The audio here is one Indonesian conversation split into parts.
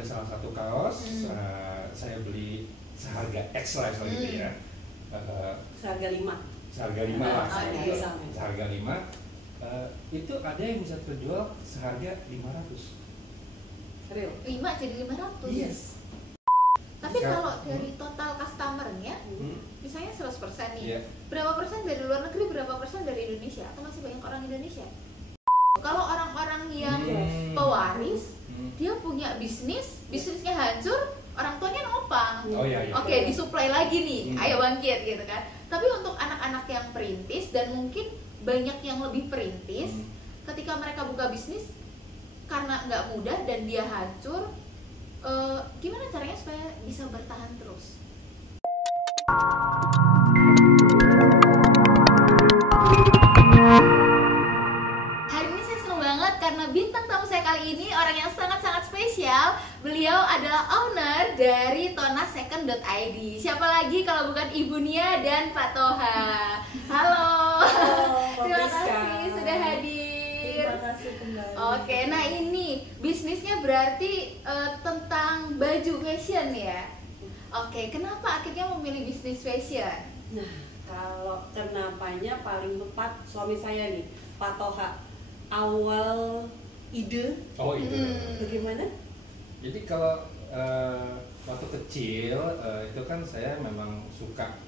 ada salah satu kaos saya beli seharga X lah gitu ya. Seharga 5. Seharga 5 lah. Seharga 5. Itu ada yang bisa terjual seharga 500. Real. 5 jadi 500. Yes. Tapi kalau dari total customernya, misalnya 100% nih, Yeah. berapa persen dari luar negeri, berapa persen dari Indonesia? Atau masih banyak orang Indonesia? Kalau orang-orang yang pewaris, dia punya bisnisnya hancur, orang tuanya nopang. Oh iya. Oke, disuplai lagi nih, ayo bangkit gitu kan. Tapi untuk anak-anak yang perintis dan mungkin banyak yang lebih perintis, ketika mereka buka bisnis karena nggak mudah dan dia hancur, gimana caranya supaya bisa bertahan terus? Hari ini saya senang banget karena bintang tamu saya kali ini orang yang sangat-sangat spesial. Beliau adalah owner dari tonasecond.id. Siapa lagi kalau bukan Ibu Nia dan Pak Toha. Halo. Terima kasih sudah hadir. Terima kasih kembali. Oke, nah ini bisnisnya berarti tentang baju fashion ya. Oke, kenapa akhirnya memilih bisnis fashion? Nah, kalau kenapanya paling tepat suami saya nih, Pak Toha. Awal ide Oh itu. bagaimana? Jadi kalau waktu kecil itu kan saya memang suka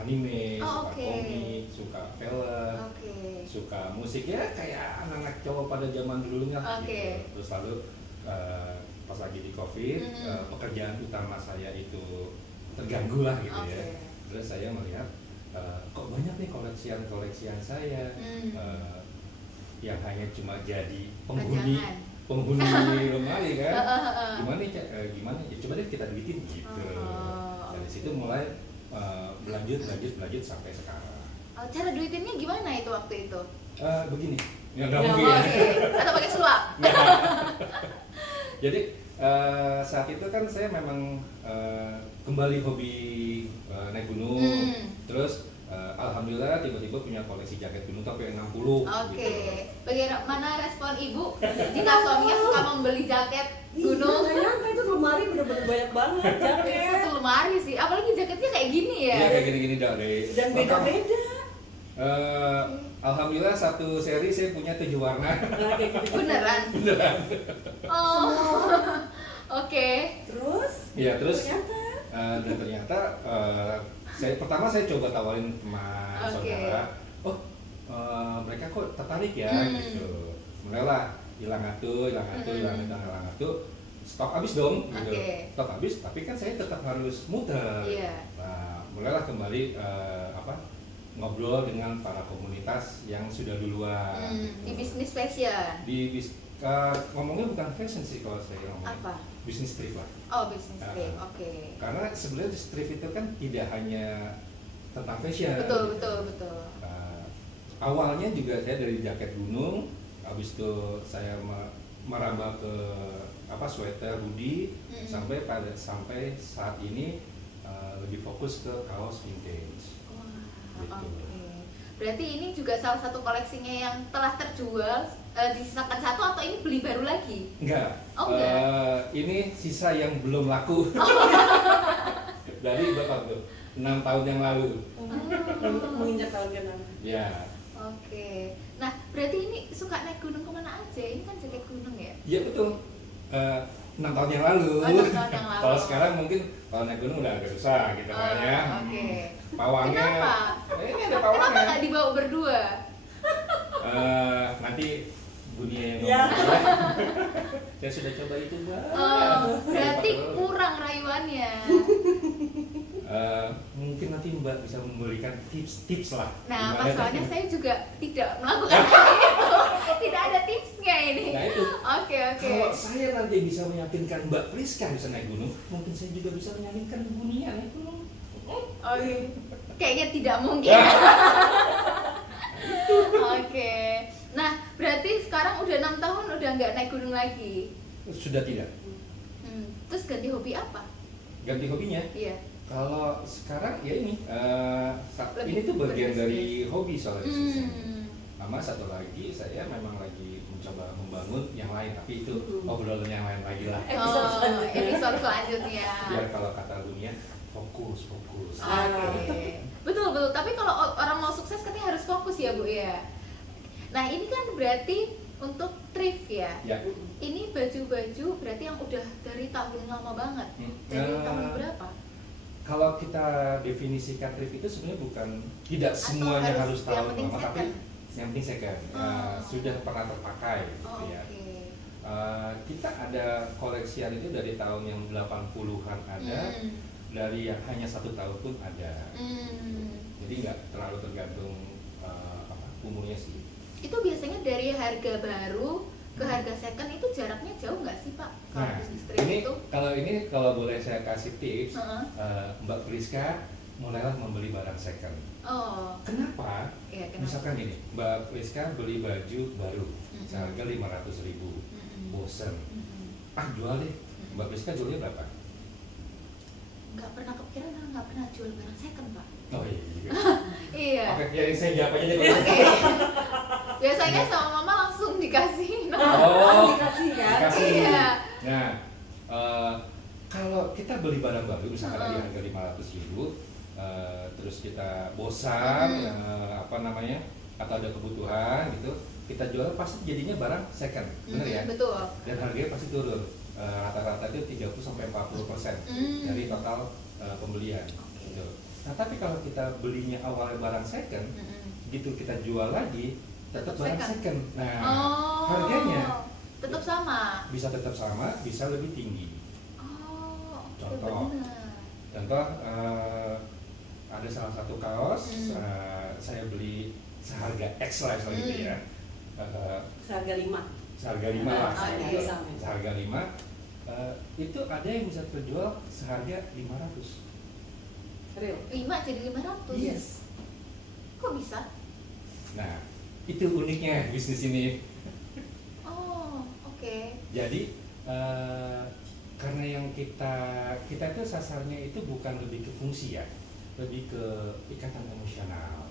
anime, suka komik, suka film, suka musik ya kayak anak-anak cowok pada zaman dulunya. Gitu. Terus lalu pas lagi di COVID, pekerjaan utama saya itu terganggu lah gitu ya. Terus saya melihat kok banyak nih koleksian saya yang hanya cuma jadi penghuni lemari kan. Gimana ya coba deh kita duitin gitu. Dari situ mulai berlanjut sampai sekarang. Cara duitinnya gimana itu waktu itu? Begini, nggak mungkin. Atau pakai sulap? Jadi saat itu kan saya memang kembali hobi naik gunung, terus alhamdulillah tiba-tiba punya koleksi jaket gunung sampai 60. Oke. Bagaimana respon ibu jika suaminya suka membeli jaket gunung? Nggak nyangka itu lemari bener-bener banyak banget jaket. Itu lemari sih, apalagi jaketnya kayak gini ya. Iya kayak gini-gini dari. Dan beda-beda. Alhamdulillah satu seri saya punya 7 warna. Nah, kayak gitu. Beneran? Beneran. Oh. Oke. Terus? Iya terus. Ternyata. Dan ternyata saya coba tawarin teman saudara. Oh mereka kok tertarik ya gitu. Mulailah hilang atu. Stok habis dong gitu. Stok habis tapi kan saya tetap harus muter. Nah, mulailah kembali ngobrol dengan para komunitas yang sudah duluan. Di bisnis fashion. Ngomongnya bukan fashion sih kalau saya ngomongnya. Apa? Bisnis thrift lah. Oh, bisnis thrift. Oke. Karena sebenarnya thrift itu kan tidak hanya tentang fashion. Betul. Awalnya juga saya dari jaket gunung, habis itu saya merambah ke sweater, hoodie, sampai saat ini lebih fokus ke kaos vintage. Gitu. Berarti ini juga salah satu koleksinya yang telah terjual, disisakan satu atau ini beli baru lagi? Enggak. Enggak. Ini sisa yang belum laku. Dari berapa tuh? 6 tahun yang lalu. Menginjak tahun ke-6. Ya. Oke. Nah, berarti ini suka naik gunung kemana aja? Ini kan jaket gunung ya? Iya betul. 6 tahun yang lalu. 6 tahun yang lalu. Kalau sekarang mungkin kalau naik gunung udah agak susah gitu kan ya. Oke. Pawangnya. Kenapa? Ini ada pawangnya. Kenapa nggak dibawa berdua? Nanti Bunia yang Ya. ngomong. Saya sudah coba itu Mbak. Berarti kurang rayuannya. Mungkin nanti Mbak bisa memberikan tips lah. Nah, Gimana masalahnya tadi? saya juga tidak melakukan hal itu. Tidak ada tipsnya ini. Nah itu. Oke. Kalau saya nanti bisa meyakinkan Mbak Priska bisa naik gunung, mungkin saya juga bisa meyakinkan Bunia naik gunung. Oh, kayaknya tidak mungkin. Oke. Nah, berarti sekarang udah 6 tahun udah nggak naik gunung lagi. Sudah tidak. Terus ganti hobi apa? Ganti hobinya? Iya. Kalau sekarang ya ini, ini tuh bagian dari hobi soalnya. Sama satu lagi saya memang lagi mencoba membangun yang lain, tapi itu obrolan yang lain lagi lah. Episode episode selanjutnya. Biar kalau kata dunia fokus. Betul. Tapi kalau orang mau sukses katanya harus fokus ya Bu ya. Nah ini kan berarti untuk thrift ya. Ini baju-baju berarti yang udah dari tahun lama banget. Dari tahun berapa? Kalau kita definisikan thrift itu sebenarnya tidak semuanya harus tahun lama, tapi yang penting second. Sudah pernah terpakai gitu ya. Kita ada koleksian itu dari tahun yang 80-an ada, dari yang hanya 1 tahun pun ada. Jadi nggak terlalu tergantung umurnya sih. Itu biasanya dari harga baru ke harga second itu jaraknya jauh nggak sih Pak? Kalau bisnis thrift itu? Kalau boleh saya kasih tips, Mbak Priska mulailah membeli barang second. Kenapa? Ya, kenapa? Misalkan gini, Mbak Priska beli baju baru seharga 500.000, bosen, jual deh. Mbak Priska jualnya berapa? Nggak pernah kepikiran, nggak pernah jual barang second Pak. Oh iya juga. Iya. Oke, jadi saya jawab aja deh. Biasanya sama mama langsung dikasih. Dikasih kan? Dikasih. Iya. Nah, kalau kita beli barang baru misalkan dari harga 500.000, terus kita bosan, atau ada kebutuhan gitu, kita jual pasti jadinya barang second, benar ya? Betul. Dan harganya pasti turun. Rata-rata itu 30-40% dari total pembelian. Gitu. Nah, tapi kalau kita belinya awalnya barang second, gitu kita jual lagi, tetap barang second. Nah, harganya tetap sama. Bisa tetap sama, bisa lebih tinggi. Contoh, ada salah satu kaos, saya beli seharga X lah gitu ya. Seharga 5 lah. Seharga 5. Itu ada yang bisa terjual seharga 500. Real? 5 jadi 500? Yes. Kok bisa? Nah, itu uniknya bisnis ini. Oke. Jadi karena yang kita itu sasarnya itu bukan lebih ke fungsi ya, lebih ke ikatan emosional,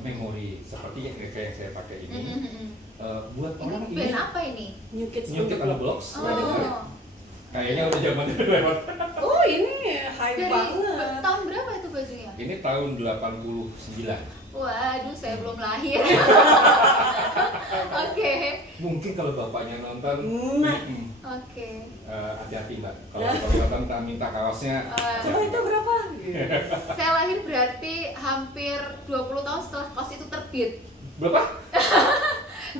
memori seperti yang kayak saya pakai ini. Buat orang ini band apa ini? New Kids on the Blocks. Kayaknya udah zaman lewat. Ini high banget. Tahun berapa itu bajunya? Ini tahun 89. Waduh, saya belum lahir. Oke. Mungkin kalau bapaknya nonton. Oke. Hati-hati Mbak. Kalau nonton minta kaosnya. Coba itu berapa? Saya lahir berarti hampir 20 tahun setelah kaos itu terbit. Berapa?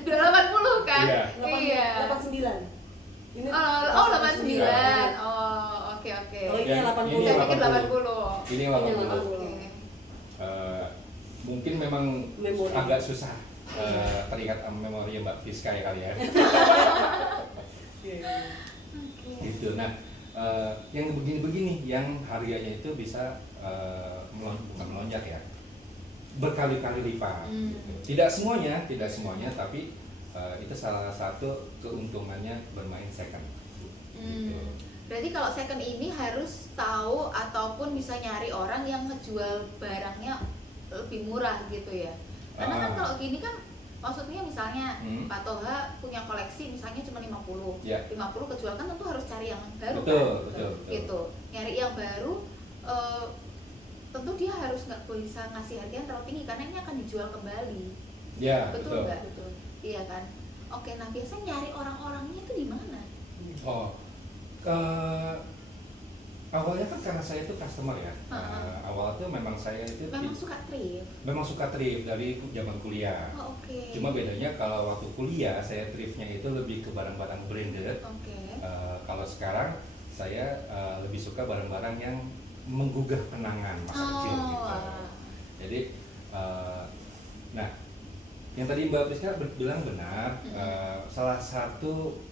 80 kan? Iya. 89. Ini 89. Oke. Ini 80. Saya pikir 80. Ini 80. Mungkin memang agak susah teringat memori Mbak Priska ya kali ya. Gitu. Nah, yang begini-begini yang harganya itu bisa bukan melonjak ya, berkali-kali lipat. Tidak semuanya, tapi itu salah satu keuntungannya bermain second. Gitu. Berarti kalau second ini harus tahu ataupun bisa nyari orang yang ngejual barangnya lebih murah gitu ya. Karena kan kalau gini kan maksudnya misalnya Pak Toha punya koleksi misalnya cuma 50. 50 kejual kan tentu harus cari yang baru. Betul. Gitu. Nyari yang baru tentu dia harus nggak bisa ngasih harga yang terlalu tinggi karena ini akan dijual kembali. Ya, betul nggak? Betul. Iya kan. Oke, nah biasanya nyari orang-orangnya itu di mana? Awalnya kan karena saya itu customer ya. Awal itu memang saya itu memang suka thrift dari zaman kuliah. Cuma bedanya kalau waktu kuliah saya thriftnya itu lebih ke barang-barang branded. Kalau sekarang saya lebih suka barang-barang yang menggugah kenangan masa kecil gitu. Jadi nah, yang tadi Mbak Priska bilang benar, salah satu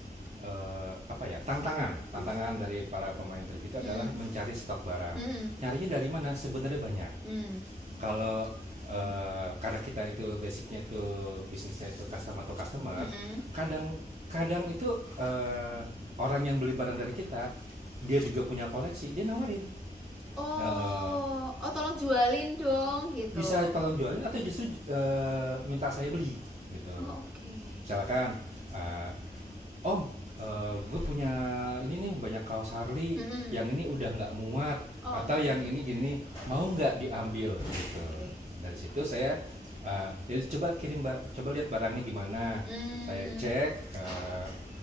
tantangan dari para pemain thrift itu adalah mencari stok barang. Nyarinya dari mana? Sebenarnya banyak. Kalau karena kita itu basicnya itu bisnisnya itu customer, kadang itu orang yang beli barang dari kita, dia juga punya koleksi, dia nawarin. Tolong jualin dong gitu. Bisa tolong jualin atau justru minta saya beli gitu. Misalkan Om, gue punya ini nih banyak kaos Harley yang ini udah nggak muat atau yang ini gini mau nggak diambil gitu. Dari situ saya jadi coba lihat barangnya gimana. Saya cek,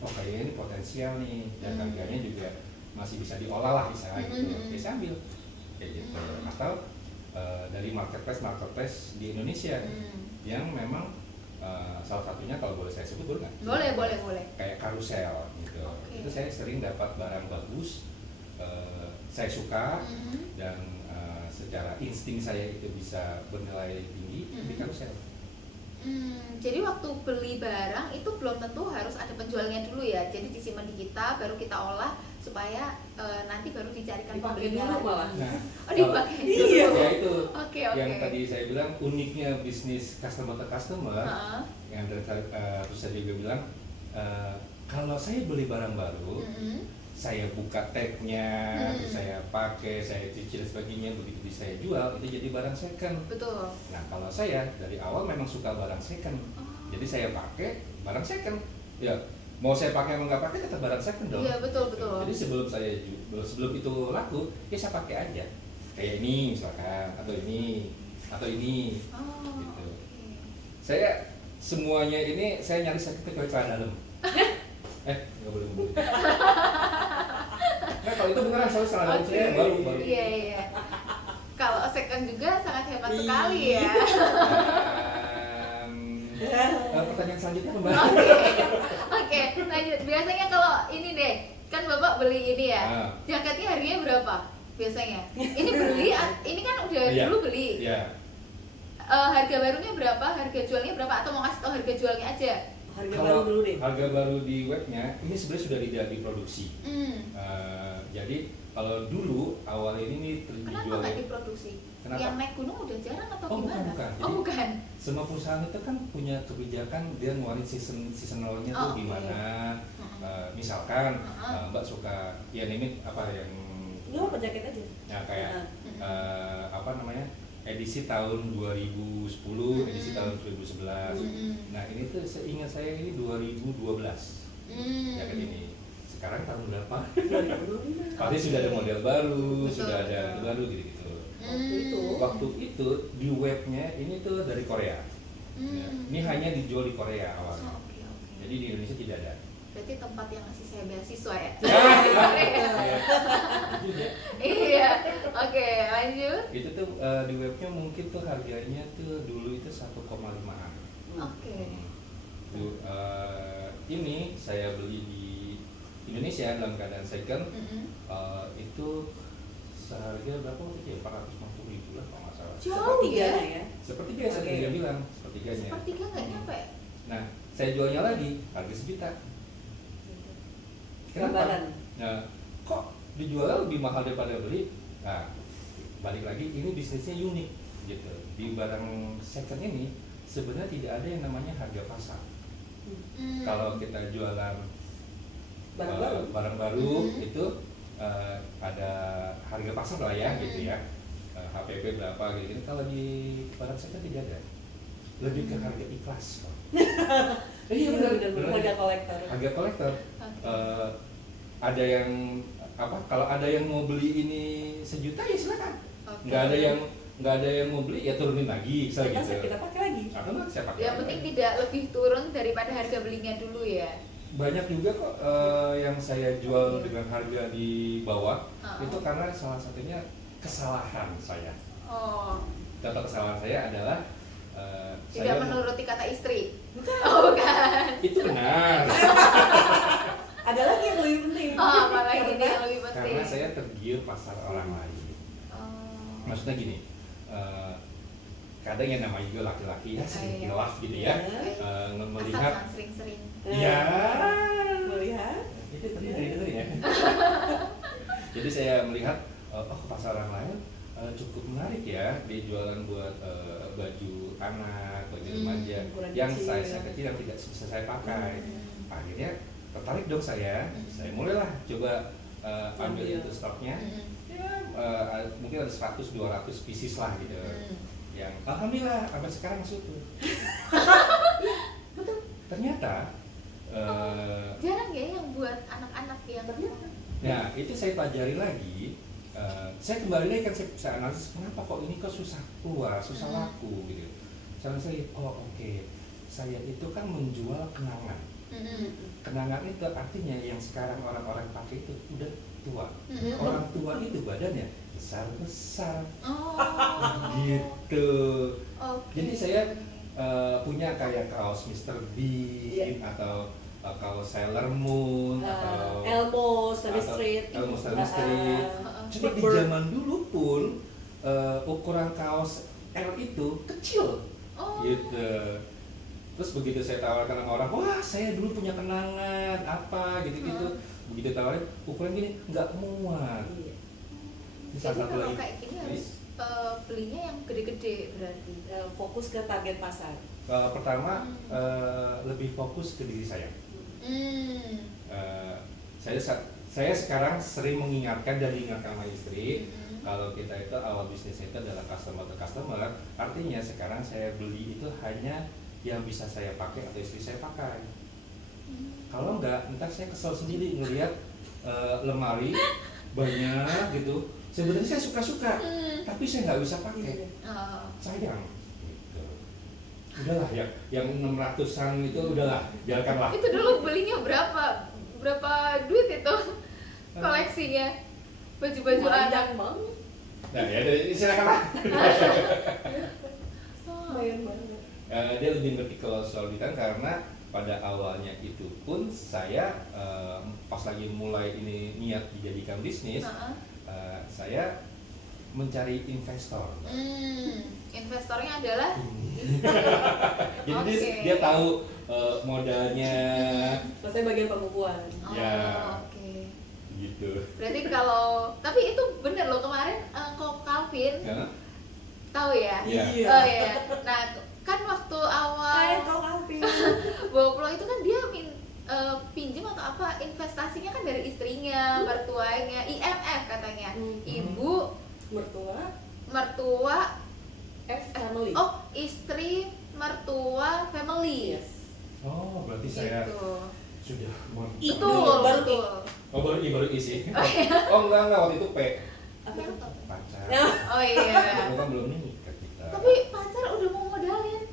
oh kayaknya ini potensial nih dan harganya juga masih bisa diolah lah misalnya gitu. Bisa ambil kayak gitu. Atau dari marketplace di Indonesia yang memang salah satunya kalau boleh saya sebut boleh nggak? Boleh. Kayak Carousel gitu. Itu saya sering dapat barang bagus, saya suka dan secara insting saya itu bisa bernilai tinggi di Carousel. Jadi waktu beli barang itu belum tentu harus ada penjualnya dulu ya. Jadi disimpan di kita, baru kita olah supaya nanti baru dicarikan pembeli dulu malah. Nah, dipakai dulu. Iya. Ya itu. Oke. Yang tadi saya bilang uniknya bisnis customer to customer. Yang terus saya juga bilang kalau saya beli barang baru, saya buka tagnya, terus saya pakai, saya cicil sebagainya, begitu saya jual itu jadi barang second. Betul. Nah kalau saya dari awal memang suka barang second, jadi saya pakai barang second. Ya mau saya pakai atau nggak pakai tetap barang second dong. Iya betul. Jadi sebelum itu laku, ya saya pakai aja. Kayak ini misalkan, atau ini. Gitu. Saya semuanya ini saya nyari second kecuali celana dalam. Nggak boleh. Nah kalau itu beneran soalnya celana dalam saya baru. Iya. Kalau second juga sangat hebat sekali ya. Pertanyaan selanjutnya Mbak. Oke, lanjut. Biasanya kalau ini deh, kan Bapak beli ini ya. Jaketnya harganya berapa? Biasanya. Ini kan udah dulu beli. Iya. Harga barunya berapa? Harga jualnya berapa? Atau mau ngasih tau harga jualnya aja? Baru dulu deh. Harga baru di webnya ini sebenarnya sudah tidak diproduksi. Jadi kalau dulu awal ini dijual. Kenapa nggak diproduksi? Kenapa? Yang naik gunung udah jarang atau gimana? Bukan. Jadi, bukan. Semua perusahaan itu kan punya kebijakan dia ngeluarin seasonalnya tuh gimana. Misalkan Mbak suka ya ini apa yang nggak apa jaket aja. Ya kayak apa namanya? Edisi tahun 2010, edisi tahun 2011. Nah ini tuh seingat saya ini 2012 jaket ini. Sekarang tahun berapa? 2015. Pasti sudah ada model baru, sudah ada baru gitu-gitu. Waktu itu di webnya ini tuh dari Korea. Ya, ini hanya dijual di Korea awalnya. Jadi di Indonesia tidak ada. Berarti tempat yang ngasih saya beasiswa ya? Iya. Oke, lanjut. Itu tuh di webnya mungkin tuh harganya tuh dulu itu 1,5an. Ini saya beli di Indonesia dalam keadaan second. Itu seharga berapa waktu itu ya? 450.000 lah kalau nggak salah. Jauh ya? Seperti biasa dia bilang, sepertiganya. Sepertiga nggak nyampe? Nah, saya jualnya lagi harga sejuta. Kenapa? Nah, kok dijual lebih mahal daripada beli? Nah, balik lagi ini bisnisnya unik gitu. Di barang second ini sebenarnya tidak ada yang namanya harga pasar. Kalau kita jualan barang baru itu ada harga pasar lah ya gitu ya. HPP berapa gitu. Kalau di barang second tidak ada. Lebih ke harga ikhlas. Iya benar. Harga kolektor. Harga kolektor. Ada yang apa? Kalau ada yang mau beli ini sejuta ya silakan. Nggak ada yang mau beli ya turunin lagi, misalnya gitu. Kita pakai lagi. Atau nggak saya pakai. Yang penting tidak lebih turun daripada harga belinya dulu ya. Banyak juga kok yang saya jual dengan harga di bawah itu karena salah satunya kesalahan saya. Contoh kesalahan saya adalah tidak menuruti kata istri. Bukan. Itu benar. Ada lagi yang lebih penting. Apalagi ini yang lebih penting. Karena saya tergiur pasar orang lain. Maksudnya gini, kadang yang namanya juga laki-laki ya sering hilaf gitu ya, melihat. Sering-sering. Iya. Melihat. Itu tadi ya. Jadi saya melihat, pasar orang lain cukup menarik ya, dia jualan buat baju anak, baju remaja, yang size kecil yang tidak bisa saya pakai. Akhirnya tertarik dong saya mulailah coba ambil itu stoknya. Mungkin ada 100-200 pieces lah gitu. Yang alhamdulillah sampai sekarang masuk tuh. Ternyata jarang ya yang buat anak-anak yang Nah, itu saya pelajari lagi. Saya kembali lagi kan saya analisis kenapa kok ini kok susah keluar, susah laku gitu. Saya lihat, oke. Saya itu kan menjual kenangan. Kenangan itu artinya yang sekarang orang-orang pakai itu udah tua. Orang tua itu badannya besar-besar. Gitu. Jadi saya punya kayak kaos Mr. Bean atau kaos Sailor Moon atau Elmo Stanley Street. Jadi di zaman dulu pun ukuran kaos L itu kecil, gitu. Terus begitu saya tawarkan sama orang, wah saya dulu punya kenangan apa gitu-gitu. Begitu tawarin ukuran gini nggak muat. Jadi kalau kayak gini harus belinya yang gede-gede berarti. Fokus ke target pasar. Pertama lebih fokus ke diri saya. Saya sekarang sering mengingatkan dan diingatkan sama istri kalau kita itu awal bisnis itu adalah customer to customer. Artinya sekarang saya beli itu hanya yang bisa saya pakai atau istri saya pakai. Kalau enggak, ntar saya kesel sendiri ngelihat lemari banyak gitu. Sebenarnya saya suka-suka, tapi saya nggak bisa pakai. Sayang. Gitu. Udahlah, yang 600-an itu udahlah, biarkanlah. Itu dulu belinya berapa duit itu koleksinya baju-baju anak? Nah ya, silakanlah. Lumayan banget. Dia lebih ngerti kalau soal bidang karena pada awalnya itu pun saya pas lagi mulai ini niat dijadikan bisnis, saya mencari investor. Investornya adalah? Jadi dia tahu modalnya. Maksudnya bagian pembukuan. Oke. Gitu. Berarti tapi itu bener loh kemarin kok Calvin tahu ya? Iya. Oh iya. Nah kan waktu awal kau Calvin Boplo itu kan dia pinjam atau apa investasinya kan dari istrinya, mertuanya, IMF katanya. Ibu, mertua, family. Istri, mertua, family. Yes. Oh, berarti saya sudah itu baru isi. Enggak waktu itu pacar. Oh iya. Itu kan belum nikah kita. Tapi pacar udah mau modalin.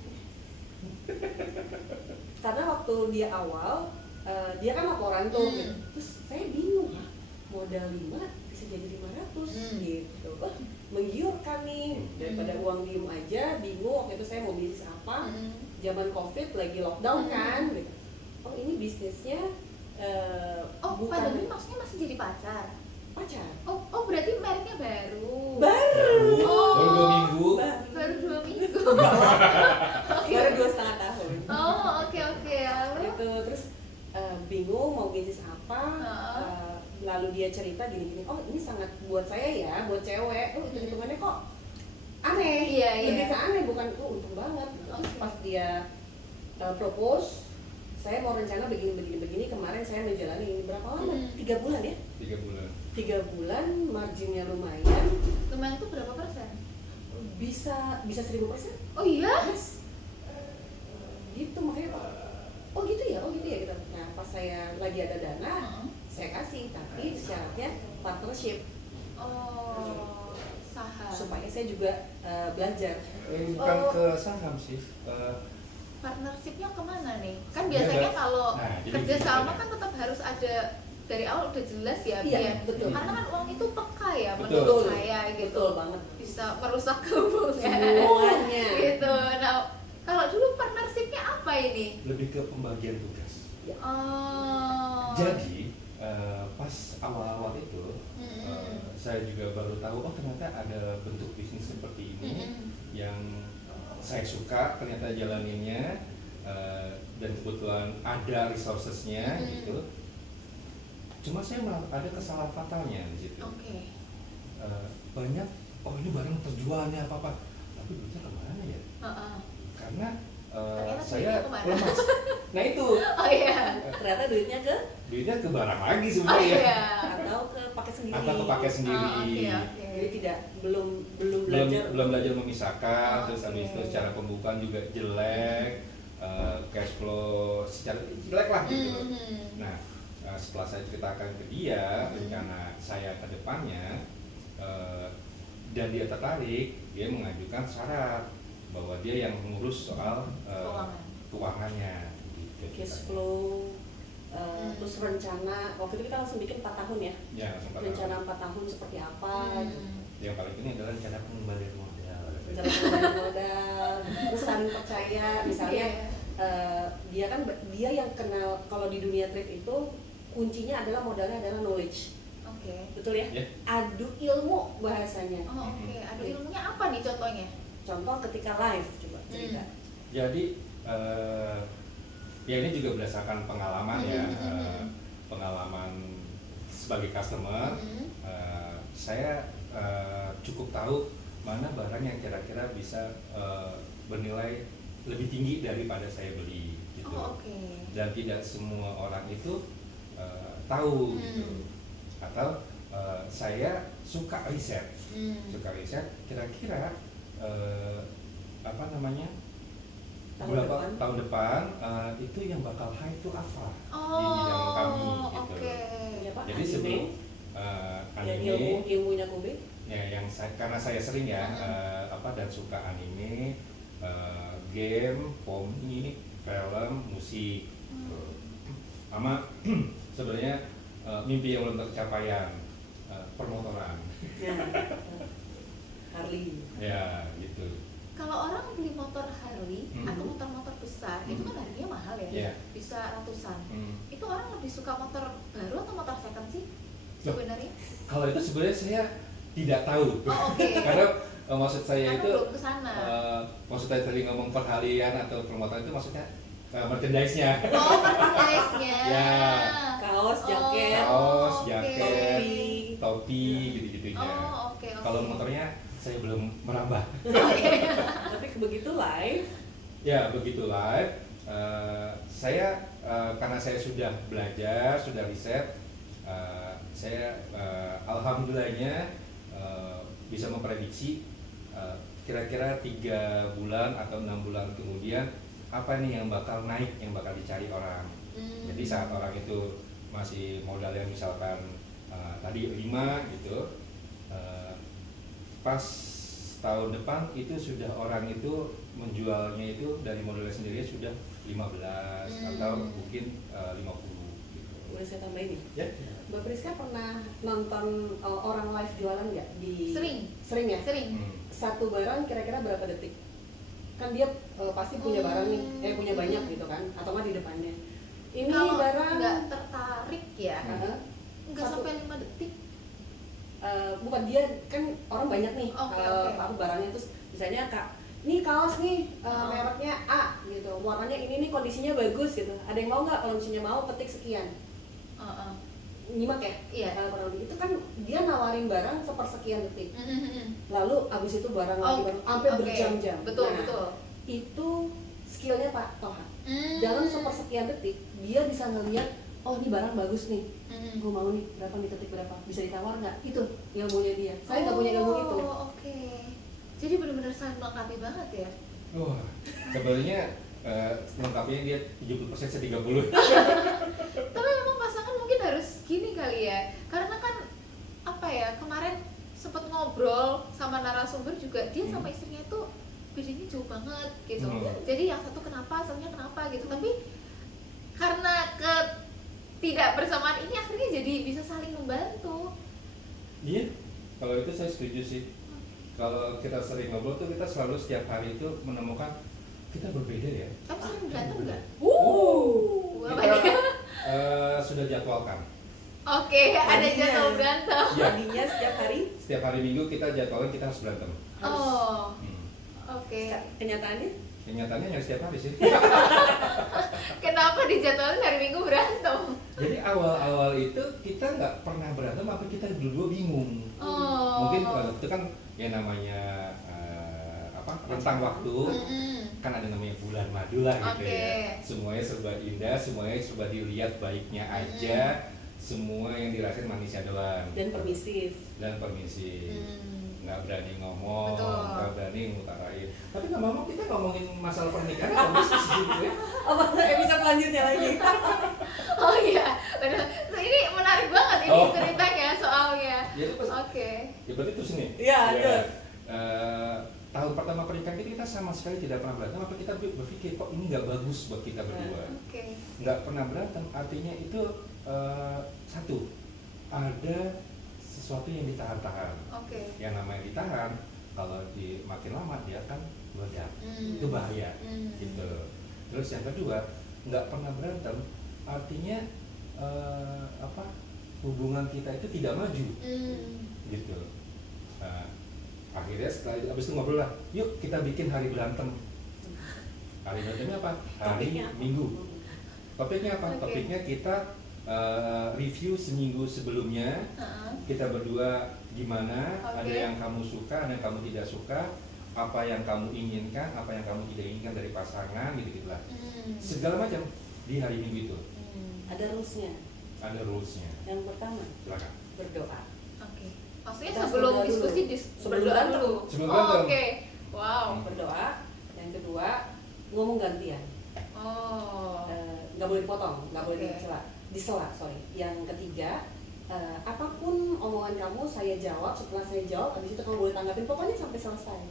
Karena waktu dia awal dia kan laporan tuh, terus saya bingung modal 5 bisa jadi 500 gitu. Menggiurkan nih, daripada uang diem aja, bingung waktu itu saya mau bisnis apa. Zaman Covid lagi lockdown kan gitu. Ini bisnisnya bukan. Pandemi maksudnya masih jadi pacar? Berarti mereknya baru. Baru 2 minggu. Baru 2 minggu. Baru 2,5 tahun. Oke. Gitu, terus bingung mau bisnis apa. Lalu dia cerita gini-gini, ini sangat buat saya ya, buat cewek. Hitung-hitungannya kok aneh. Lebih ke aneh, bukan untung banget. Terus pas dia propose, saya mau rencana begini. Kemarin saya menjalani ini berapa lama? 3 bulan ya? 3 bulan, marginnya lumayan. Lumayan tuh berapa persen? Bisa 1000%. Oh iya? Yes. Gitu makanya gitu ya gitu. Nah pas saya lagi ada dana, saya kasih, tapi syaratnya partnership. Saham. Supaya saya juga belajar. Bukan ke saham sih. Partnershipnya kemana nih? Kan biasanya kalau kerjasama kan tetap harus ada dari awal udah jelas ya, betul. Karena kan uang itu peka ya, betul. menurut saya gitu. Betul banget. Bisa merusak hubungan. Semuanya. Gitu. Nah, kalau dulu partnershipnya apa ini? Lebih ke pembagian tugas. Jadi pas awal-awal itu saya juga baru tahu ternyata ada bentuk bisnis seperti ini yang saya suka ternyata jalaninnya dan kebetulan ada resourcesnya gitu. Cuma saya ada kesalahan fatalnya di situ. Banyak ini barang terjualnya apa tapi duitnya kemana ya? Karena saya lemas. Nah itu. Ternyata duitnya ke barang lagi sebenarnya. Atau kepake sendiri. Jadi belum belajar memisahkan. Terus habis itu secara pembukaan juga jelek, cash flow secara jelek lah gitu. Nah setelah saya ceritakan ke dia rencana saya ke depannya, dan dia tertarik, dia mengajukan syarat bahwa dia yang mengurus soal keuangannya, gitu. Cash flow, terus rencana. Waktu itu kita langsung bikin 4 tahun ya. Ya, rencana 4 tahun seperti apa. Yang paling ini adalah rencana pengembalian modal. Rencana pengembalian modal, terus saling percaya. Misalnya dia kan dia yang kenal, kalau di dunia thrift itu kuncinya adalah modalnya adalah knowledge. Betul ya? Adu ilmu bahasanya. Adu ilmunya apa nih contohnya? Contoh ketika live, coba cerita. Jadi ya ini juga berdasarkan pengalaman ya, pengalaman sebagai customer. Saya cukup tahu mana barang yang kira-kira bisa bernilai lebih tinggi daripada saya beli gitu. Dan tidak semua orang itu tahu gitu. Atau saya suka riset, kira-kira apa namanya, tahun depan itu yang bakal high itu apa di bidang kami gitu. Jadi sebelum anime, ilmunya Kobe ya, yang karena saya sering ya dan suka anime, game, komik, film, musik, sama sebenarnya mimpi yang belum tercapaian, permotoran. Harley. Ya, gitu. Kalau orang beli motor Harley atau motor-motor besar, itu kan harganya mahal ya, bisa ratusan. Itu orang lebih suka motor baru atau motor second sih sebenarnya? Kalau itu sebenarnya saya tidak tahu. Karena maksud saya itu, maksud saya tadi ngomong perharian atau permotoran itu maksudnya merchandise-nya. Merchandise-nya. Ya. Kaos, jaket, topi, gitu-gitunya. Kalau motornya saya belum merambah. Tapi begitu live? Ya, begitu live. Saya karena saya sudah belajar, sudah riset, saya alhamdulillahnya bisa memprediksi kira-kira 3 bulan atau 6 bulan kemudian apa nih yang bakal naik, yang bakal dicari orang. Jadi saat orang itu masih modalnya misalkan tadi 5 gitu, pas tahun depan itu sudah orang itu menjualnya itu dari modalnya sendiri sudah 15 atau mungkin 50 gitu. Boleh saya tambahin nih? Ya. Mbak Priska pernah nonton orang live jualan nggak di? Sering ya? Sering. Satu barang kira-kira berapa detik? Kan dia pasti punya barang nih, punya banyak gitu kan, atau nggak di depannya. Ini kalau barang nggak tertarik ya, nggak sampai 5 detik. Bukan, dia kan orang banyak nih, aku barangnya terus misalnya Kak, ini kaos nih mereknya A gitu, warnanya ini nih, kondisinya bagus gitu. Ada yang mau nggak? Kalau misalnya mau, ketik sekian. Nyimak ya? Iya. Itu kan dia nawarin barang sepersekian detik. Lalu abis itu barang lagi sampai berjam-jam. Betul. Itu skillnya Pak Toha. Dalam sepersekian detik dia bisa ngeliat, oh ini barang bagus nih, gue mau nih, berapa nih, detik berapa, bisa ditawar nggak? Itu ilmunya dia. Saya nggak punya ilmu itu. Jadi benar-benar saling melengkapi banget ya. Sebenarnya lengkapnya dia 70%, saya 30%. Tapi memang pasangan mungkin harus gini kali ya, karena kan apa ya, kemarin sempet ngobrol sama narasumber juga, dia sama istrinya itu bedanya jauh banget gitu. Jadi yang satu kenapa, satunya kenapa gitu, tapi karena tidak bersamaan ini akhirnya jadi bisa saling membantu. Iya, kalau itu saya setuju sih. Kalau kita sering ngobrol tuh kita selalu setiap hari itu menemukan kita berbeda ya. Tapi sering berantem nggak? Kita sudah jadwalkan. Ada jadwal berantem. Tadinya setiap hari? Setiap hari Minggu kita jadwalkan, kita harus berantem. Kenyataannya? Kenyataannya nggak setiap hari sih. Kenapa dijadwalin hari Minggu berantem? Jadi awal-awal itu kita nggak pernah berantem, apa kita berdua bingung. Mungkin itu kan ya namanya rentang waktu, kan ada namanya bulan madu lah gitu ya. Semuanya serba indah, semuanya serba dilihat baiknya aja, semua yang dirasain manisnya doang. Dan permisif. nggak berani ngomong, nggak berani ngutarain. Tapi ngomong kita ngomongin masalah pernikahan atau bisnis gitu ya? Apa episode selanjutnya lagi? Oh iya, benar. Ini menarik banget ini ceritanya soalnya. Oke. Ya berarti terus nih. Iya. Tahun pertama pernikahan kita sama sekali tidak pernah berantem. Apa kita berpikir kok ini nggak bagus buat kita berdua? Nggak pernah berantem. Artinya itu satu, ada sesuatu yang ditahan-tahan. Yang namanya ditahan, kalau makin lama dia akan meledak. Itu bahaya. Gitu. Terus yang kedua, nggak pernah berantem. Artinya hubungan kita itu tidak maju. Gitu. Akhirnya setelah itu, abis itu ngobrol lah, yuk kita bikin hari berantem. Hari berantemnya apa? Hari Minggu. Topiknya apa? Topiknya kita review seminggu sebelumnya. Kita berdua gimana, ada yang kamu suka, ada yang kamu tidak suka, apa yang kamu inginkan, apa yang kamu tidak inginkan dari pasangan, gitu-gitulah. Segala macam di hari Minggu itu. Ada rules-nya. Ada rules-nya. Yang pertama, silakan. Berdoa. Maksudnya sebelum diskusi berdoa dulu. Wow. Berdoa. Yang kedua, ngomong gantian. Nggak boleh dipotong, nggak boleh disela. Yang ketiga, apapun omongan kamu saya jawab. Setelah saya jawab, habis itu kamu boleh tanggapin. Pokoknya sampai selesai.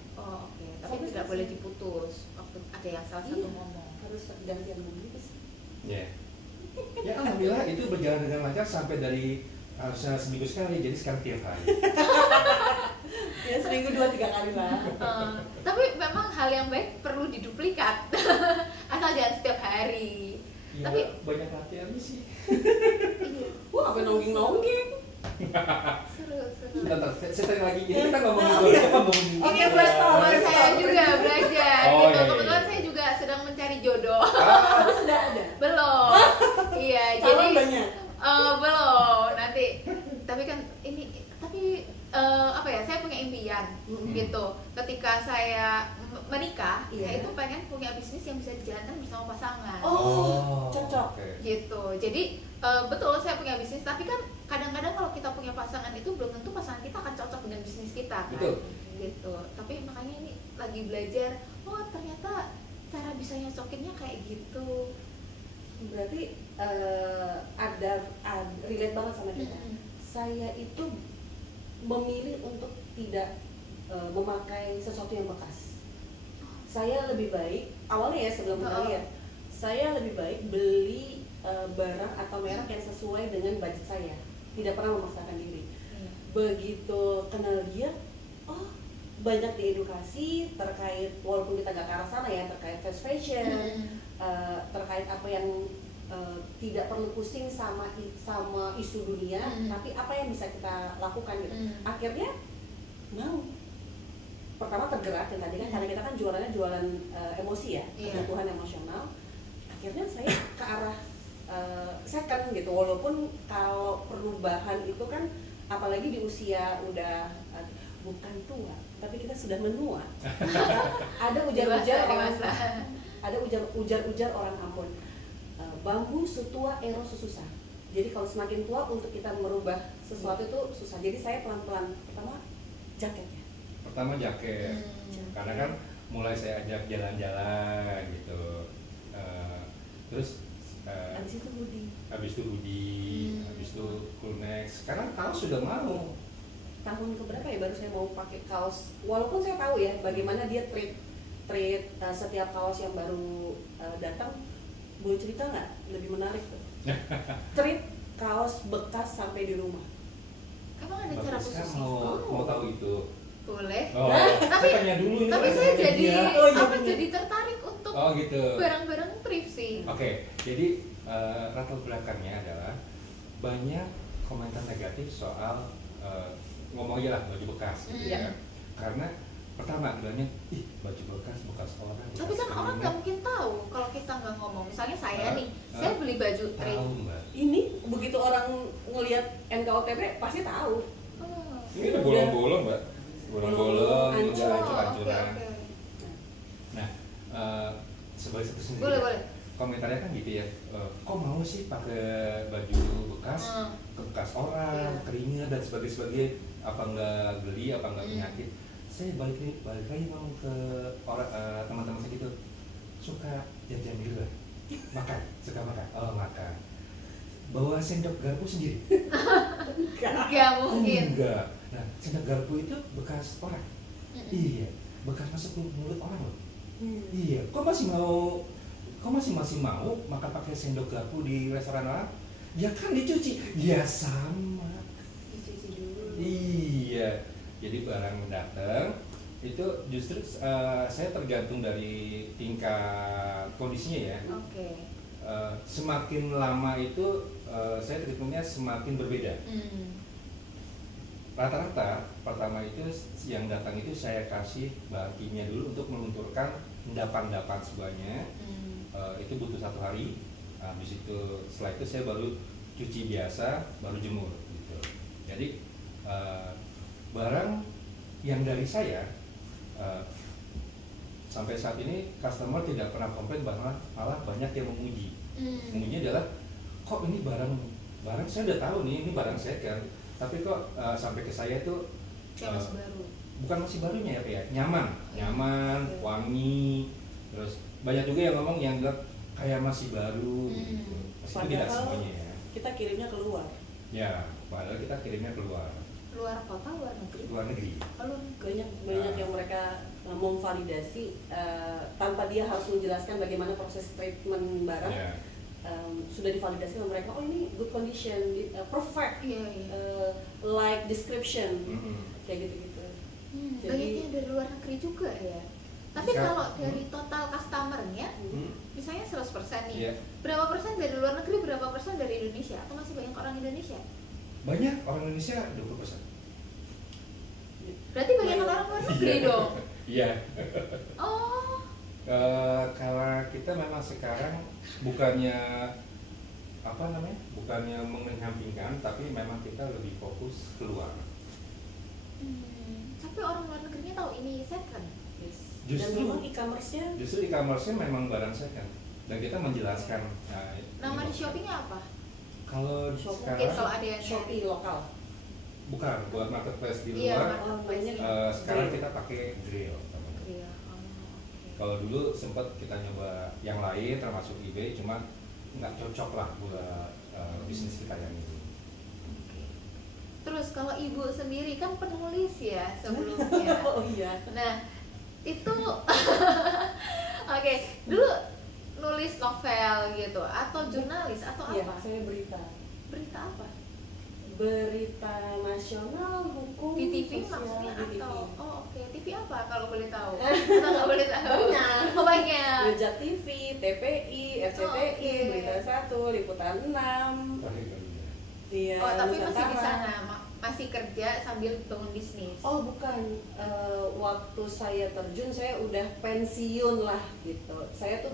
Tapi tidak boleh diputus waktu ada yang salah satu ngomong. Harus gantian ngomong. Ya, alhamdulillah itu berjalan dengan lancar sampai dari harusnya seminggu sekali, jadi sekarang tiap hari. Ya seminggu 2-3 kali lah. Tapi memang hal yang baik perlu diduplikat. Asal jangan setiap hari. Ya, tapi banyak latihannya sih. Wah, apa nongging-nongging? Seru. Bentar, saya tanya lagi. Jadi kita ngomongin Oke, saya juga belajar. Kebetulan saya juga sedang mencari jodoh. Sudah ada? Belum. Iya, jadi banyak. Belum, nanti. Tapi kan saya punya impian gitu. Ketika saya menikah, saya itu pengen punya bisnis yang bisa dijalankan bersama pasangan. Cocok. Gitu. Jadi betul saya punya bisnis, tapi kan kadang-kadang kalau kita punya pasangan itu belum tentu pasangan kita akan cocok dengan bisnis kita kan. Gitu. Tapi makanya ini lagi belajar, ternyata cara bisa nyocokinnya kayak gitu. Berarti ada relate banget sama kita. Saya itu memilih untuk tidak memakai sesuatu yang bekas. Saya lebih baik awalnya sebelum kita lihat, saya lebih baik beli barang atau merek yang sesuai dengan budget saya. Tidak pernah memaksakan diri. Begitu kenal dia, banyak diedukasi terkait, walaupun kita nggak ke arah sana ya, terkait fast fashion, terkait apa yang tidak perlu pusing sama isu dunia, tapi apa yang bisa kita lakukan gitu. Akhirnya mau pertama tergerak yang tadi kan, karena kita kan jualannya jualan emosi ya, kebutuhan emosional. Akhirnya saya ke arah second gitu, walaupun kalau perubahan itu kan apalagi di usia udah bukan tua, tapi kita sudah menua. Ada ujar-ujar orang Ambon. Bambu sutua ero susah. Jadi kalau semakin tua untuk kita merubah sesuatu itu susah. Jadi saya pelan-pelan. Pertama jaket. Karena kan mulai saya ajak jalan-jalan gitu. Terus habis itu hoodie. Habis itu cool next. Sekarang kaos sudah mau. Tahun keberapa ya baru saya mau pakai kaos. Walaupun saya tahu ya bagaimana dia treat setiap kaos yang baru datang. Boleh cerita nggak? Lebih menarik tuh. Treat kaos bekas sampai di rumah. Emang ada cara khusus? Mau tahu itu? Boleh. Tapi saya jadi tertarik untuk barang-barang thrift sih. Oke, jadi latar belakangnya adalah banyak komentar negatif soal ngomong aja lah baju bekas gitu ya. Karena pertama bilangnya, baju bekas orang. Tapi kan orang nggak mungkin tahu kalau kita nggak ngomong. Misalnya saya nih, saya beli baju thrift. Ini begitu orang ngelihat NKOTB pasti tahu. Ini udah bolong-bolong, Mbak. Bolong-bolong, udah hancur-hancuran. Nah, sebagai satu sendiri. Boleh. Komentarnya kan gitu ya. Kok mau sih pakai baju bekas, bekas orang, keringat dan sebagainya. apa nggak geli, apa nggak penyakit. Saya balik lagi ngomong ke orang teman-teman saya gitu, suka jajan di luar, suka makan, makan. Bawa sendok garpu sendiri? Enggak mungkin. Enggak. Nah, sendok garpu itu bekas orang. Iya, bekas masuk ke mulut orang loh. Iya, kok masih mau makan pakai sendok garpu di restoran orang? Ya kan dicuci. Ya sama. Dicuci dulu. Iya. Jadi barang datang itu justru saya tergantung dari tingkat kondisinya ya. Oke. Semakin lama itu saya terhitungnya semakin berbeda. Rata-rata pertama itu yang datang itu saya kasih bahan kimia dulu untuk melunturkan endapan-endapan semuanya. Itu butuh 1 hari. Habis itu setelah itu saya baru cuci biasa, baru jemur gitu. Jadi barang yang dari saya sampai saat ini customer tidak pernah komplain, bahkan malah banyak yang memuji. Memujinya adalah, kok ini barang saya udah tahu nih ini barang second, tapi kok sampai ke saya itu masih baru. Bukan masih barunya ya, Pak ya, nyaman, wangi, terus banyak juga yang ngomong yang bilang kayak masih baru. Gitu. Meskipun tidak semuanya ya. Kita kirimnya keluar. Ya, padahal kita kirimnya keluar. Luar kota, luar negeri? Luar negeri. Banyak yang mereka memvalidasi tanpa dia harus menjelaskan bagaimana proses treatment barang. Sudah divalidasi sama mereka, oh ini good condition, perfect, like description, kayak gitu-gitu. Banyaknya dari luar negeri juga ya. Tapi kalau dari total customernya, misalnya 100% nih, berapa persen dari luar negeri, berapa persen dari Indonesia? Atau masih banyak orang Indonesia? Banyak orang Indonesia 20%. Berarti banyak orang luar negeri dong? Iya. Oh. Kalau kita memang sekarang bukannya menyampingkan, tapi memang kita lebih fokus keluar. Tapi orang luar negerinya tahu ini second. Dan memang e-commerce-nya? Justru e-commerce-nya memang barang second. Dan kita menjelaskan. Nama di Shopee-nya apa? Kalau sekarang ada Shopee lokal. Bukan, buat marketplace di luar. Sekarang kita pakai Grill. Kalau dulu sempat kita nyoba yang lain termasuk eBay, cuma nggak cocok lah buat bisnis kita yang ini. Terus kalau ibu sendiri kan penulis ya sebelumnya. Oh iya. Nah itu dulu nulis novel gitu atau jurnalis atau apa? Iya, saya berita. Berita apa? Berita nasional, hukum, di TV sosial, maksudnya di atau TV. Oke. TV apa kalau boleh tahu? Kita nggak boleh tahu. Banyak. Jejak TV, TPI, RCTI, Berita 1, Liputan 6. Iya. Tapi masih di sana, masih kerja sambil bangun bisnis. Oh bukan, waktu saya terjun saya udah pensiun lah gitu. Saya tuh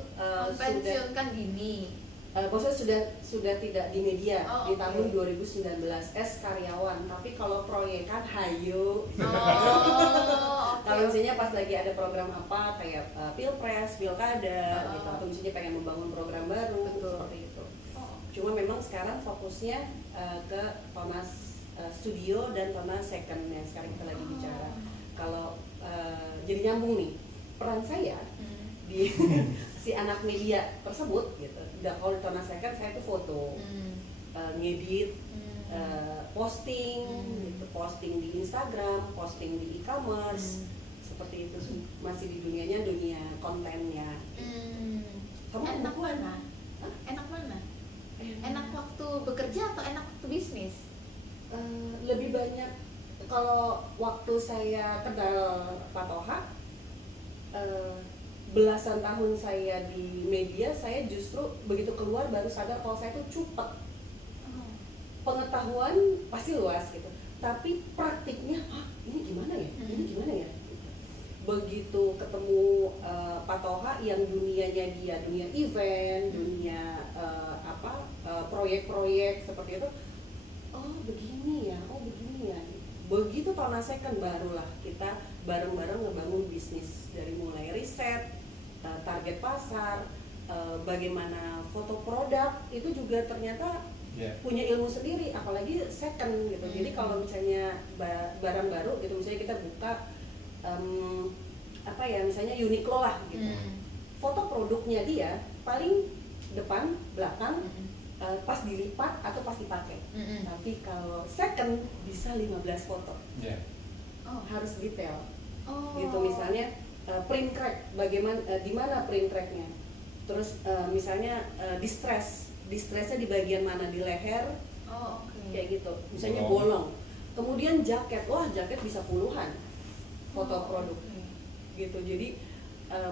pensiun kan dini. Maksudnya sudah tidak di media di tahun 2019 karyawan, tapi kalau proyekan hayu. Kalau misalnya pas lagi ada program apa kayak pilpres, pilkada gitu, atau misalnya pengen membangun program baru seperti itu. Cuma memang sekarang fokusnya ke Tonas Studio dan Tonas Second yang sekarang kita lagi bicara. Kalau jadi nyambung nih peran saya di si anak media tersebut gitu. Kalau di Tonas Second saya tuh foto, ngedit, posting, gitu, posting di Instagram, posting di e-commerce, seperti itu. Masih di dunia kontennya. Kamu enak mana? Enak mana? Enak waktu bekerja atau enak waktu bisnis? Lebih banyak kalau waktu saya kenal Pak Toha, belasan tahun saya di media, saya justru begitu keluar baru sadar kalau saya tuh cupet. Pengetahuan pasti luas gitu, tapi praktiknya, ini gimana ya? Ini gimana ya? Begitu ketemu Pak Toha yang dunianya dia dunia event, dunia proyek-proyek seperti itu. Oh begini ya. Begitu Tonas Second barulah kita bareng-bareng ngebangun bisnis dari mulai riset, target pasar, bagaimana foto produk itu juga ternyata punya ilmu sendiri, apalagi second gitu. Jadi kalau misalnya barang baru gitu, misalnya kita buka apa ya, misalnya Uniqlo lah gitu, foto produknya dia paling depan, belakang, pas dilipat atau pas dipakai. Tapi kalau second bisa 15 foto. Harus detail. Gitu, misalnya print track, bagaimana di mana print tracknya. Terus misalnya distressnya di bagian mana, di leher. Kayak gitu. Misalnya bolong. Kemudian jaket, wah jaket bisa puluhan foto produk. Gitu. Jadi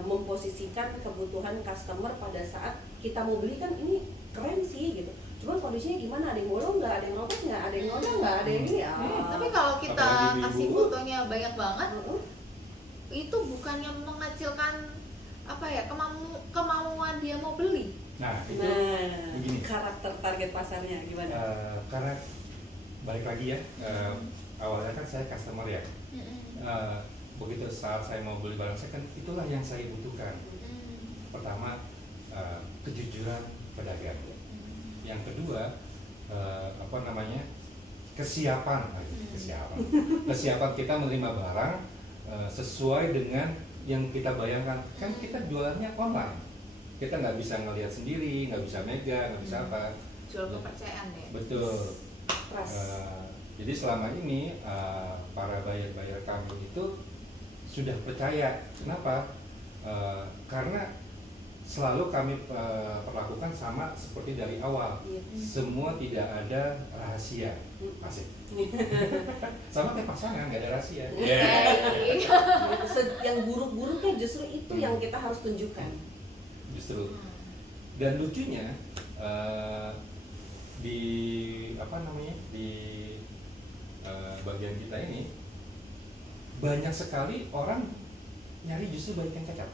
memposisikan kebutuhan customer pada saat kita mau beli, kan ini keren sih gitu. Cuman kondisinya gimana? Ada yang bolong nggak? Ada yang robek nggak? Ada yang noda nggak? Ada yang ini ya. Tapi kalau kita kasih fotonya banyak banget, itu bukannya mengecilkan apa ya, kemauan dia mau beli. Nah, itu begini. Karakter target pasarnya gimana? Karena balik lagi ya, awalnya kan saya customer ya. Begitu saat saya mau beli barang second, itulah yang saya butuhkan. Pertama, kejujuran pedagang. Yang kedua, kesiapan kita menerima barang sesuai dengan yang kita bayangkan. Kan kita jualannya online, kita nggak bisa ngelihat sendiri, nggak bisa megang, nggak bisa apa. Jual kepercayaan ya. Betul. Jadi selama ini para buyer kami itu sudah percaya. Kenapa? Karena selalu kami perlakukan sama seperti dari awal. Semua tidak ada rahasia. Masih. Sama kayak pasangan, nggak ada rahasia. Yang buruk-buruknya justru itu yang kita harus tunjukkan. Justru. Dan lucunya di bagian kita ini banyak sekali orang nyari justru banyak yang cacat.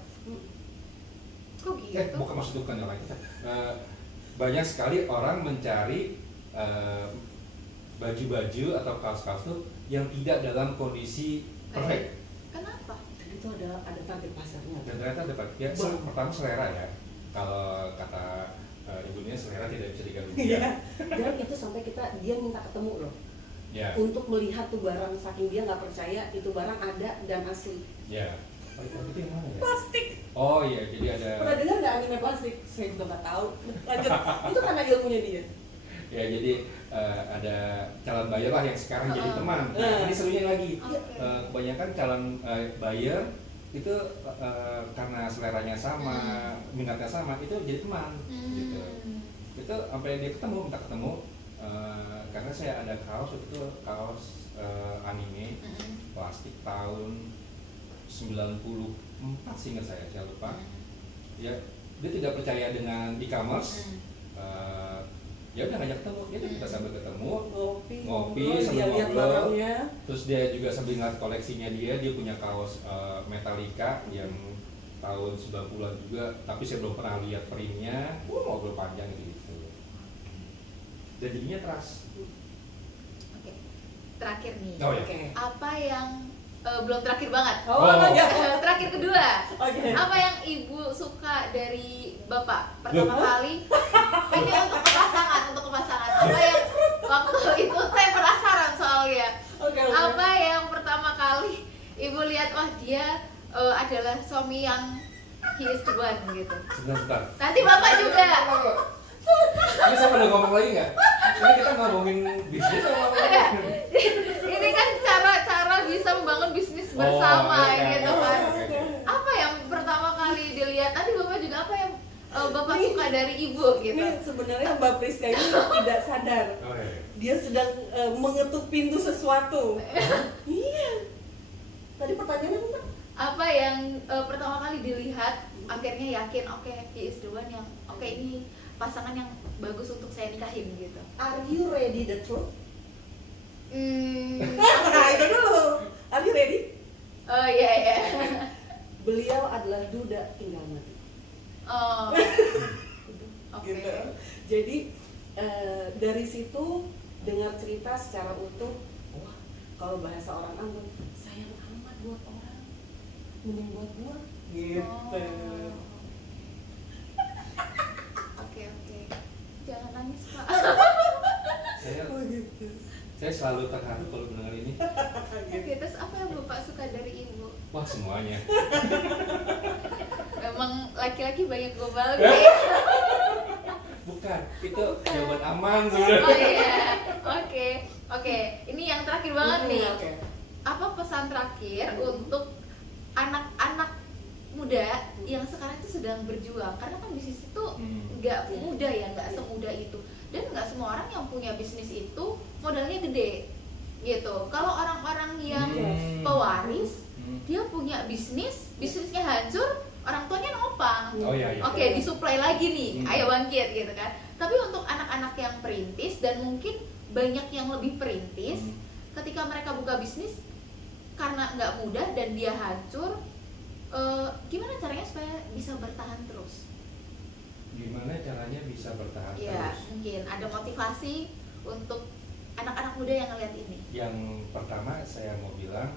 Kok gitu? Bukan yang lain. Banyak sekali orang mencari baju-baju atau kaos-kaos tuh yang tidak dalam kondisi perfect. Kenapa? Dan itu ada target pasarnya. Dan ternyata ada ya, pertama selera ya. Kalau kata ibunya, selera tidak bisa diganggu. Dan itu sampai dia minta ketemu loh. Untuk melihat tuh barang, saking dia nggak percaya itu barang ada dan asli. Itu yang mana ya? Plastik. Oh iya, jadi ada. Pernah dengar nggak anime plastik? Saya juga nggak tahu. Lanjut. Itu karena ilmunya dia. Ya, jadi ada calon buyer lah yang sekarang jadi teman. Ini serunya lagi. Kebanyakan calon buyer itu karena seleranya sama, minatnya sama, itu jadi teman. Gitu. Itu sampai dia minta ketemu. Karena saya ada kaos anime plastik tahun 94 sih, ingat saya lupa. Ya, dia tidak percaya dengan e-commerce. Ya udah ngajak ketemu, dia kita sambil ketemu, ngopi sambil ngobrol. Terus dia juga sambil ngeliat koleksinya dia punya kaos Metallica yang tahun 90-an juga, tapi saya belum pernah lihat printnya. Ngobrol panjang gitu. Jadinya trust. Oke. Terakhir nih. Apa yang belum terakhir banget. Terakhir kedua. Apa yang ibu suka dari bapak pertama kali? Ini untuk kepasangan. Apa yang waktu itu saya penasaran soalnya. Apa yang pertama kali ibu lihat, wah dia adalah suami yang he is the one gitu. Sebentar. Nanti bapak juga. Ini saya pada ngomong lagi nggak? Ini kita ngomongin bisnis atau ngomongin? Ini kan cara bisa membangun bisnis bersama gitu kan. Apa yang pertama kali dilihat tadi bapak juga, apa yang bapak suka dari ibu gitu? Ini sebenarnya Mbak Priska ini tidak sadar. Dia sedang mengetuk pintu sesuatu. Iya. Tadi pertanyaannya apa? Apa yang pertama kali dilihat akhirnya yakin, oke, he is the one yang ini pasangan yang bagus untuk saya nikahin gitu. Are you ready the truth? Nah, itu dulu. Are you ready? Oh iya. Beliau adalah duda tinggal mati. Oh. Oke. Gitu. Jadi dari situ dengar cerita secara utuh, wah, kalau bahasa orang Ambon, sayang amat buat orang, mending buat gua. Gitu. Oke. Jangan nangis, Pak. Saya selalu terharu kalau mendengar ini. Oke, terus apa yang Bapak suka dari Ibu? Wah, semuanya. Memang laki-laki banyak global. Bukan, itu jawaban aman sebenarnya. Oh iya, oke. Ini yang terakhir banget nih. Apa pesan terakhir untuk anak-anak muda yang sekarang itu sedang berjuang? Karena kan bisnis itu nggak mudah ya, nggak semudah itu. Dan nggak semua orang yang punya bisnis itu modalnya gede gitu. Kalau orang-orang yang pewaris, dia punya bisnisnya hancur, orang tuanya nopang. Oke, disuplai lagi nih, ayo bangkit gitu kan. Tapi untuk anak-anak yang perintis dan mungkin banyak yang lebih perintis, ketika mereka buka bisnis karena nggak mudah dan dia hancur, gimana caranya supaya bisa bertahan terus? Gimana caranya bisa bertahan ya, terus? Mungkin ada motivasi untuk anak-anak muda yang ngeliat ini. Yang pertama saya mau bilang,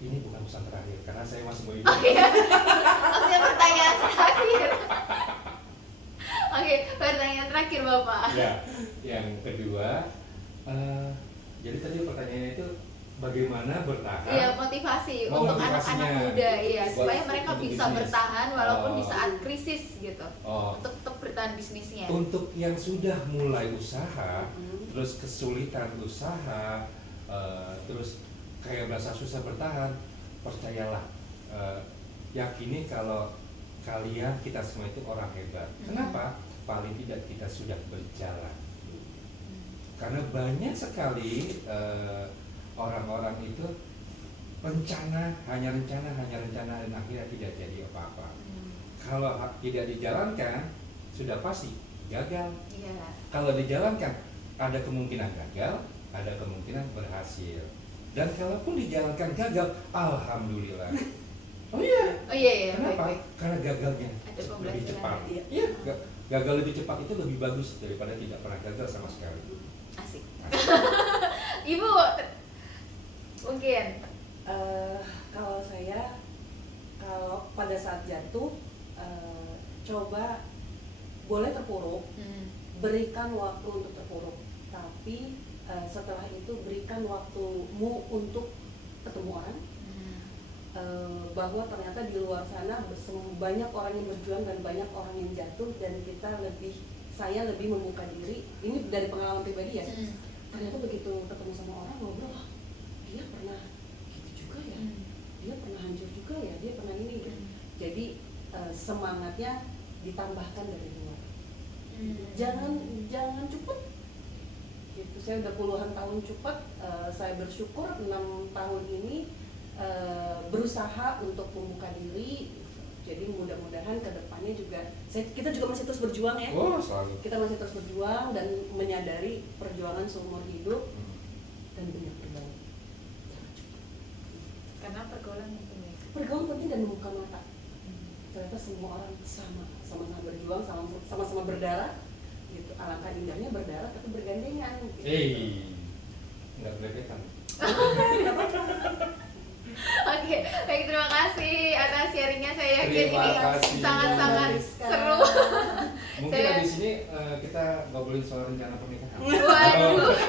ini bukan pesan terakhir karena saya masih mau hidup. Maksudnya pertanyaan terakhir. Oke, pertanyaan terakhir Bapak. Ya, yang kedua, jadi tadi pertanyaannya itu bagaimana bertahan? Iya, motivasi untuk anak-anak muda, iya, supaya mereka bisa bisnis. Bertahan walaupun di saat krisis gitu. Untuk tetap bertahan bisnisnya. Untuk yang sudah mulai usaha, terus kesulitan usaha, terus kayak merasa susah bertahan, percayalah, yakini kalau kalian, kita semua itu orang hebat. Kenapa? Paling tidak kita sudah berjalan. Karena banyak sekali orang-orang itu hanya rencana dan akhirnya tidak jadi apa-apa. Kalau tidak dijalankan, sudah pasti gagal. Kalau dijalankan, ada kemungkinan gagal, ada kemungkinan berhasil. Dan kalaupun dijalankan gagal, alhamdulillah. Oh iya. Kenapa? Karena gagalnya lebih cepat. Iya, gagal lebih cepat itu lebih bagus daripada tidak pernah gagal sama sekali. Asik. Ibu, mungkin kalau saya, kalau pada saat jatuh, coba boleh terpuruk, berikan waktu untuk terpuruk, tapi setelah itu berikan waktumu untuk ketemu orang, bahwa ternyata di luar sana banyak orang yang berjuang dan banyak orang yang jatuh, dan saya lebih membuka diri. Ini dari pengalaman pribadi ya. Ternyata begitu ketemu sama orang, ngobrol, dia pernah gitu juga ya, dia pernah hancur juga ya, dia pernah ini gitu. Jadi semangatnya ditambahkan dari luar. Jangan cepet gitu. Saya udah puluhan tahun cepet, saya bersyukur 6 tahun ini berusaha untuk membuka diri. Jadi mudah-mudahan kedepannya juga kita juga masih terus berjuang ya. Kita masih terus berjuang dan menyadari perjuangan seumur hidup dan banyak bergaul. Karena pergaulan penting. Pergaulan penting dan membuka mata. Ternyata semua orang sama-sama berjuang, sama-sama berdarah. Gitu. Alangkah indahnya berdarah tapi bergandengan. Gitu. Nggak belepetan. Oke, baik, terima kasih atas sharingnya. Saya yakin ini sangat-sangat seru. Mungkin di sini kita ngobrolin soal rencana pernikahan. Waduh.